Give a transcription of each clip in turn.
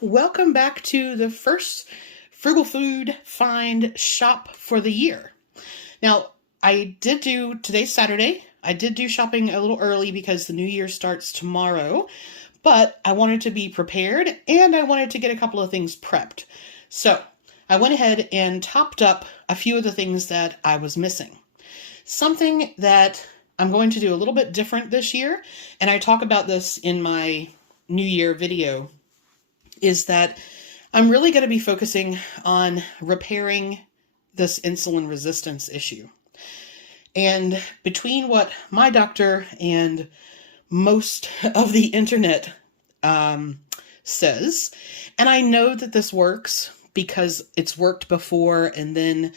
welcome back to the first Frugal Food Find shop for the year. Now, today's Saturday. I did do shopping a little early because the new year starts tomorrow, but I wanted to be prepared and I wanted to get a couple of things prepped. So I went ahead and topped up a few of the things that I was missing. Something that I'm going to do a little bit different this year, and I talk about this in my New Year video, is that I'm really going to be focusing on repairing this insulin resistance issue. And between what my doctor and most of the internet says, and I know that this works because it's worked before, and then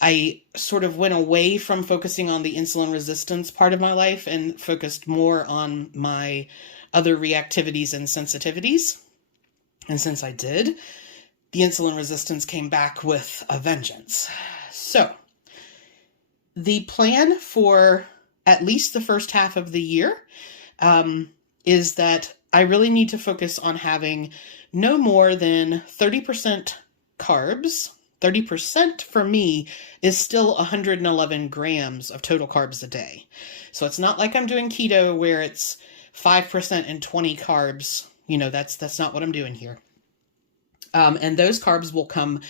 I sort of went away from focusing on the insulin resistance part of my life and focused more on my other reactivities and sensitivities. And since I did, the insulin resistance came back with a vengeance. So the plan for at least the first half of the year is that I really need to focus on having no more than 30% carbs. 30% for me is still 111 grams of total carbs a day. So it's not like I'm doing keto where it's 5% and 20 carbs. You know, that's not what I'm doing here. And those carbs will come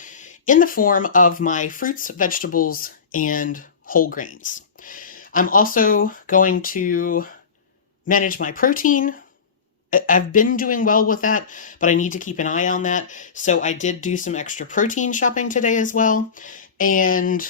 in the form of my fruits, vegetables, and whole grains. I'm also going to manage my protein. I've been doing well with that, but I need to keep an eye on that. So I did do some extra protein shopping today as well. And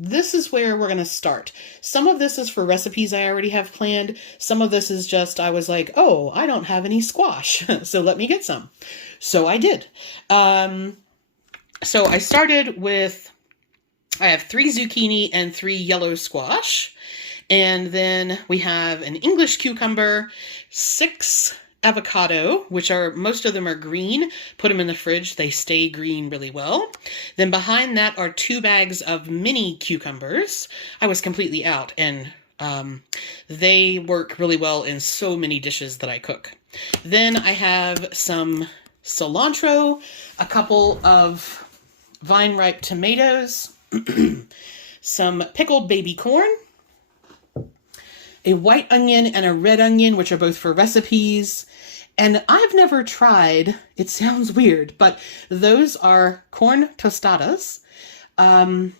this is where we're going to start. Some of this is for recipes I already have planned. Some of this is just, I was like, oh, I don't have any squash, so let me get some. So I did. So I started with, I have 3 zucchini and 3 yellow squash. And then we have an English cucumber, 6 avocado, which are, most of them are green. Put them in the fridge. They stay green really well. Then behind that are 2 bags of mini cucumbers. I was completely out, and they work really well in so many dishes that I cook. Then I have some cilantro, a couple of vine-ripe tomatoes, some pickled baby corn, a white onion and a red onion, which are both for recipes. And I've never tried, it sounds weird, but those are corn tostadas. I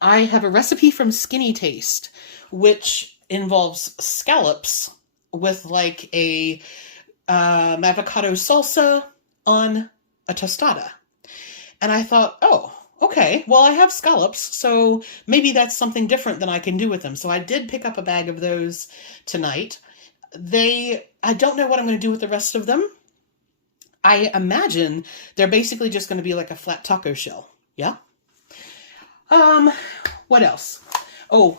have a recipe from Skinny Taste, which involves scallops with like a avocado salsa on a tostada. And I thought, oh, okay, well, I have scallops, so maybe that's something different than I can do with them. So I did pick up a bag of those tonight. I don't know what I'm going to do with the rest of them. I imagine they're basically just going to be like a flat taco shell. Yeah? What else? Oh,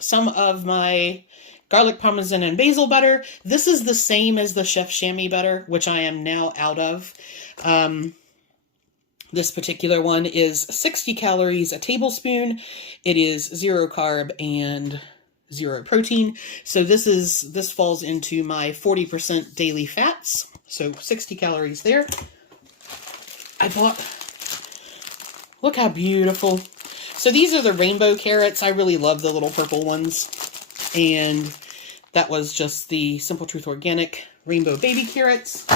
some of my garlic parmesan and basil butter. This is the same as the Chef Chamois butter, which I am now out of. This particular one is 60 calories a tablespoon. It is 0 carb and 0 protein. So this falls into my 40% daily fats. So 60 calories there. Look how beautiful. So these are the rainbow carrots. I really love the little purple ones. And that was just the Simple Truth Organic rainbow baby carrots.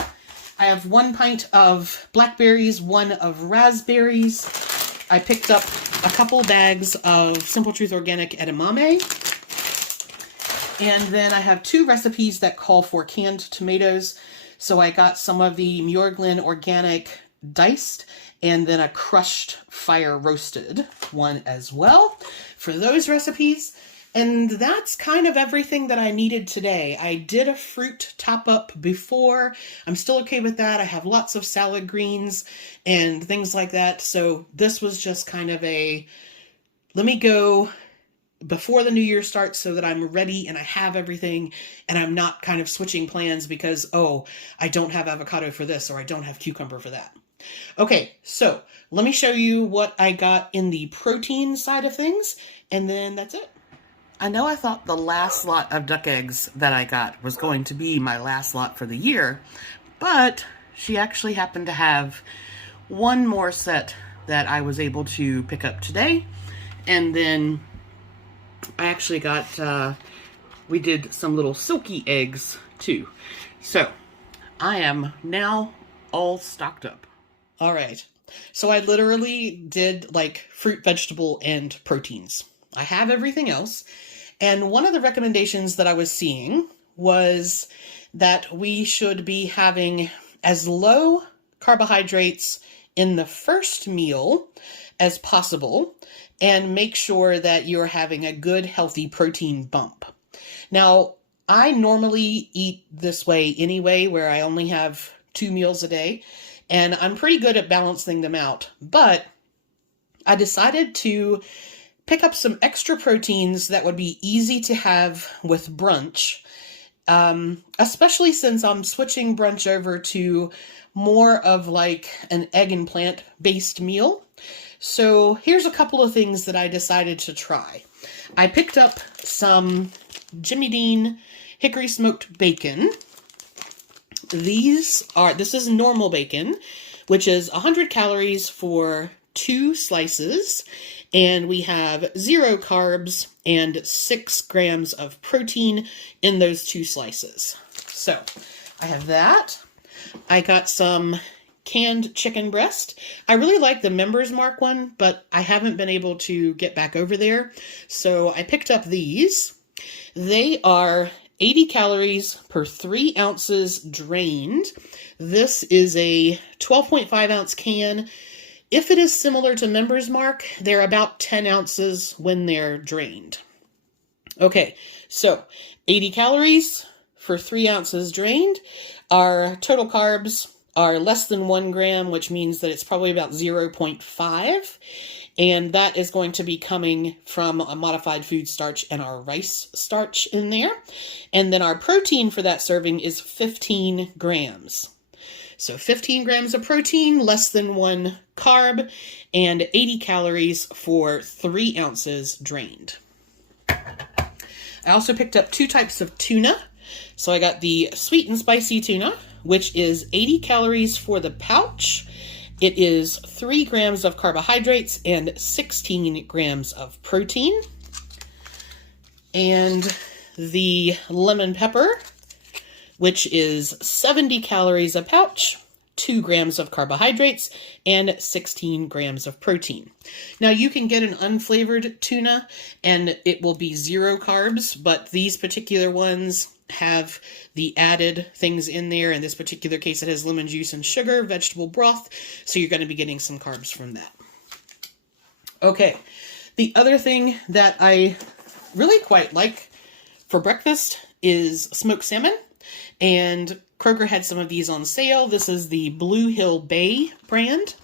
I have 1 pint of blackberries, 1 of raspberries. I picked up a couple bags of Simple Truth Organic edamame. And then I have 2 recipes that call for canned tomatoes. So I got some of the Muirglen Organic diced and then a crushed fire roasted one as well for those recipes. And that's kind of everything that I needed today. I did a fruit top-up before. I'm still okay with that. I have lots of salad greens and things like that. So this was just kind of let me go before the new year starts so that I'm ready and I have everything and I'm not kind of switching plans because, oh, I don't have avocado for this or I don't have cucumber for that. Okay, so let me show you what I got in the protein side of things, and then that's it. I know I thought the last lot of duck eggs that I got was going to be my last lot for the year, but she actually happened to have one more set that I was able to pick up today. And then I actually got, we did some little silky eggs too. So I am now all stocked up. All right. So I literally did like fruit, vegetable, and proteins. I have everything else. And one of the recommendations that I was seeing was that we should be having as low carbohydrates in the first meal as possible and make sure that you're having a good, healthy protein bump. Now, I normally eat this way anyway, where I only have 2 meals a day, and I'm pretty good at balancing them out. But I decided to pick up some extra proteins that would be easy to have with brunch, especially since I'm switching brunch over to more of like an egg and plant-based meal. So here's a couple of things that I decided to try. I picked up some Jimmy Dean hickory smoked bacon. This is normal bacon, which is 100 calories for 2 slices, and we have 0 carbs and 6 grams of protein in those 2 slices. So I have that. I got some canned chicken breast. I really like the Members Mark one, but I haven't been able to get back over there. So I picked up these. They are 80 calories per 3 ounces drained. This is a 12.5 ounce can. If it is similar to Members Mark, they're about 10 ounces when they're drained. Okay, so 80 calories for 3 ounces drained. Our total carbs are less than 1 gram, which means that it's probably about 0.5. And that is going to be coming from a modified food starch and our rice starch in there. And then our protein for that serving is 15 grams. So 15 grams of protein, less than 1 carb, and 80 calories for 3 ounces drained. I also picked up 2 types of tuna. So I got the sweet and spicy tuna, which is 80 calories for the pouch. It is 3 grams of carbohydrates and 16 grams of protein. And the lemon pepper, which is 70 calories a pouch, 2 grams of carbohydrates, and 16 grams of protein. Now you can get an unflavored tuna and it will be 0 carbs, but these particular ones have the added things in there. In this particular case, it has lemon juice and sugar, vegetable broth, so you're going to be getting some carbs from that. Okay, the other thing that I really quite like for breakfast is smoked salmon, and Kroger had some of these on sale. This is the Blue Hill Bay brand.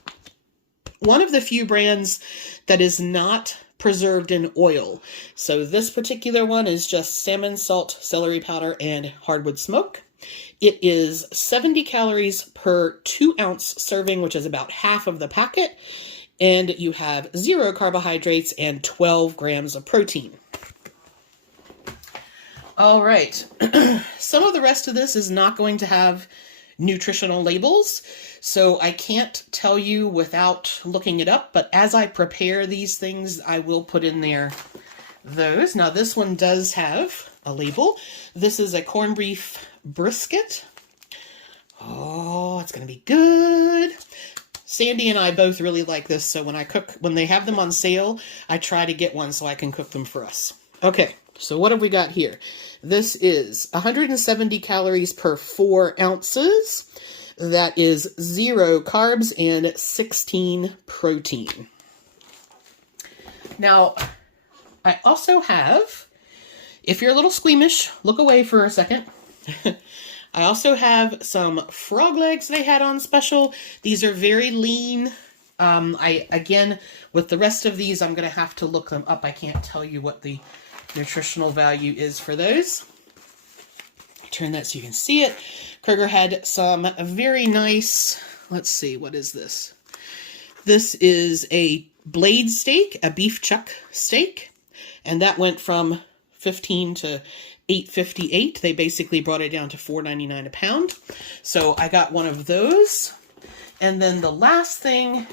One of the few brands that is not preserved in oil. So this particular one is just salmon, salt, celery powder, and hardwood smoke. It is 70 calories per 2 ounce serving, which is about half of the packet. And you have 0 carbohydrates and 12 grams of protein. All right. Some of the rest of this is not going to have nutritional labels, so I can't tell you without looking it up, but as I prepare these things, I will put in there those. Now this one does have a label. This is a corned beef brisket. Oh, it's going to be good. Sandy and I both really like this, so when they have them on sale, I try to get one so I can cook them for us. Okay, so what have we got here? This is 170 calories per 4 ounces. That is 0 carbs and 16 protein. Now, I also have, if you're a little squeamish, look away for a second. I also have some frog legs they had on special. These are very lean. Again, with the rest of these, I'm going to have to look them up. I can't tell you what the nutritional value is for those. Turn that so you can see it. Kroger had some very nice, let's see, what is this? This is a blade steak, a beef chuck steak, and that went from $15 to $8.58. They basically brought it down to $4.99 a pound. So I got one of those. And then the last thing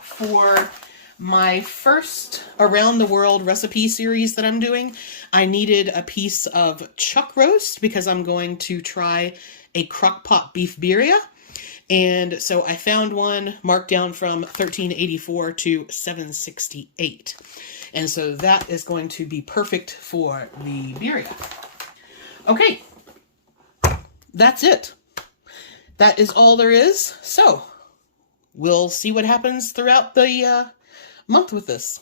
for my first Around the World recipe series that I'm doing, I needed a piece of chuck roast because I'm going to try a crock-pot beef birria. And so I found one marked down from $13.84 to $7.68. And so that is going to be perfect for the birria. Okay, that's it. That is all there is. So we'll see what happens throughout the month with this.